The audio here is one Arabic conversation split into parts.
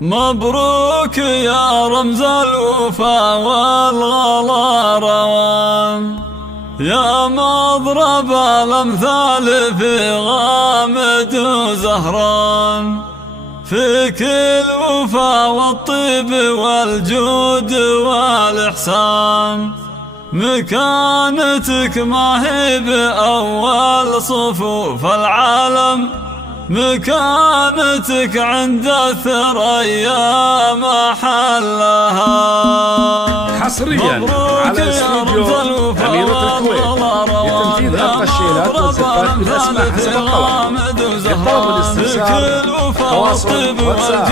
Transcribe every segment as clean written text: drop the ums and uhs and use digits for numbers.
مبروك يا رمز الوفا والغلا روان، يا مضرب الأمثال في غامد وزهران، فيك الوفا والطيب والجود والإحسان، مكانتك ما هي بأول صفوف العالم، مكانتك عند الثريا محلها. حصريا على استوديو أميرة الكويت لتنفيذ أرقى الشيلات والزفات بالأسماء حسب القوائم. للطلب والاستفسار تواصل واتساب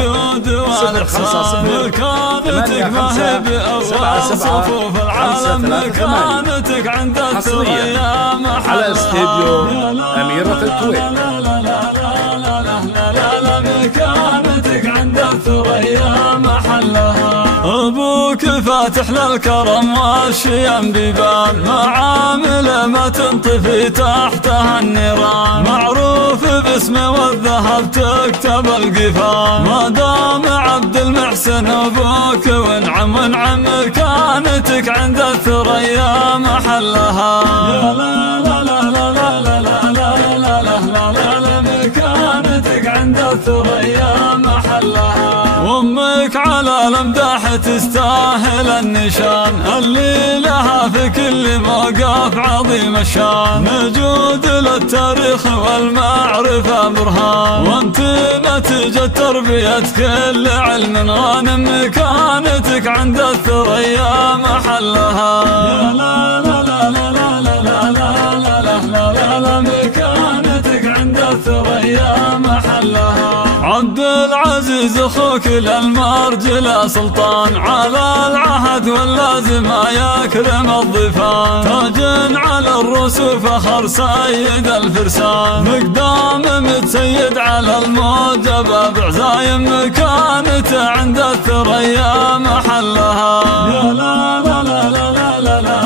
050 85 حصريا على استوديو أميرة الكويت. مكانتك عند الثريا محلها. أبوك فاتح للكرم والشيم بيبان، معامل ما تنطفي تحتها النيران، معروف باسمه والذهب تكتب القفان، ما دام عبد المحسن أبوك وانعم وانعم، مكانتك عند الثريا محلها. يا لا لا لا لا لا لا لا لا لا لا لا، مكانتك عند الثريا محلها. وامك على الامداح تستاهل النشان، اللي لها في كل موقف عظيم الشان، موجود للتاريخ والمعرفة برهان، وانت نتيجة تربية كل علم غانم، مكانتك عند الثريا محلها. يا لا لا لا لا لا لا لا لا لا لا لا، مكانتك عند الثريا محلها. عبد العزيز اخوك للمرجله سلطان، على العهد واللازم يكرم الضيفان، تاج على الرسوف فخر سيد الفرسان، مقدام متسيد على الموجب بعزايم، مكانته عند الثريا محلها. يا لا لا لا لا لا لا لا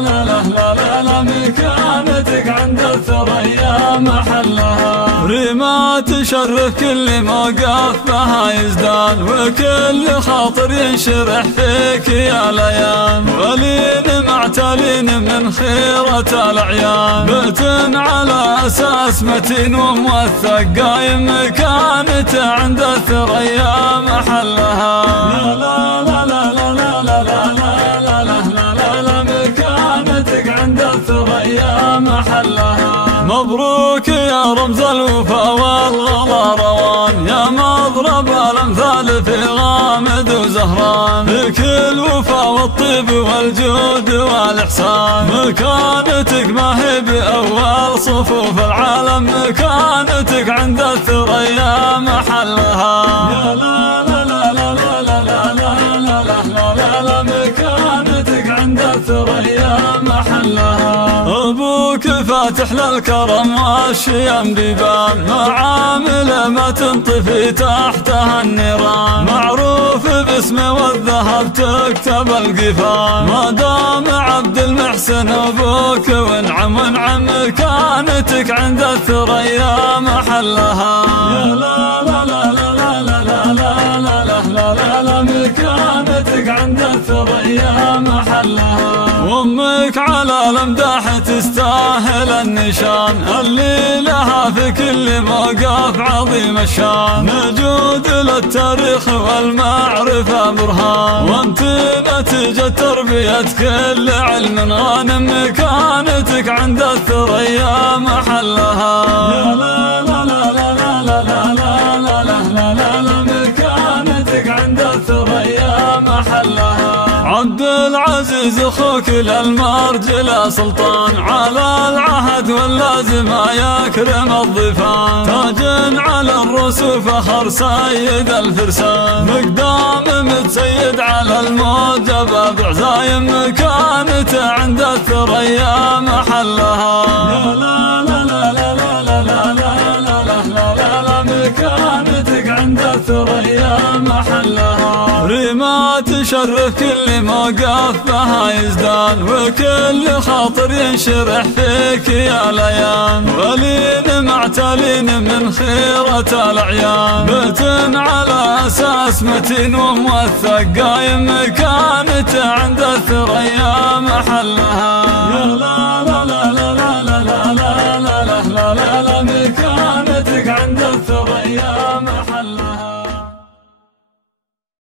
لا لا لا لا، مكانتك عند الثريا محلها. ريما تشرف كل موقف بها يزدان، وكل خاطر ينشرح فيك يا ليان، ولين معتلين من خيرة الأعيان، بيت على أساس متين وموثق قايم، مكانته عند الثريا محلها. لا لا لا لا لا لا لا لا لا لا لا، مكانتك عند الثريا محلها. مبروك يا رمز الوفا والغلا روان، يا مضرب الأمثال في غامد وزهران، فيك الوفا والطيب والجود والإحسان، مكانتك ما هي بأول صفوف العالم، مكانتك عند الثريا محلها. يا لا لا لا لا لا لا لا لا لا لا، مكانتك عند الثريا محلها. أبوك فاتح للكرم والشيم بيبان، معامل ما تنطفي تحتها النيران، معروف باسمه والذهب تكتب القفان، ما دام عبد المحسن أبوك وانعم وانعم، مكانتك عند الثريا محلها. يا لا لا لا لا لا لا لا لا لا لا لا، مكانتك عند الثريا محلها. وامك على الامداح تستاهل النشان، اللي لها في كل موقف عظيم الشان، موجود للتاريخ والمعرفة برهان، وانت نتيجة تربية كل علم غانم، مكانتك عند الثريا محلها. يا لا لا لا لا لا لا لا لا لا لا لا، مكانتك عند الثريا محلها. عبد العزيز اخوك للمرجله سلطان، على العهد واللازم يكرم الضيفان، تاج على الرسوف فخر سيد الفرسان، مقدام متسيد على الموجب بعزايم، مكانته عند الثريا محلها. يا لا لا لا لا لا لا لا لا لا لا لا، مكانتك عند الثريا محلها. ريما تشرف كل موقف بها يزدان، وكل خاطر ينشرح فيك يا ليان، ولين معتلين من خيرة الأعيان، بيت على أساس متين وموثق، قايم مكانته عند الثريا محلها.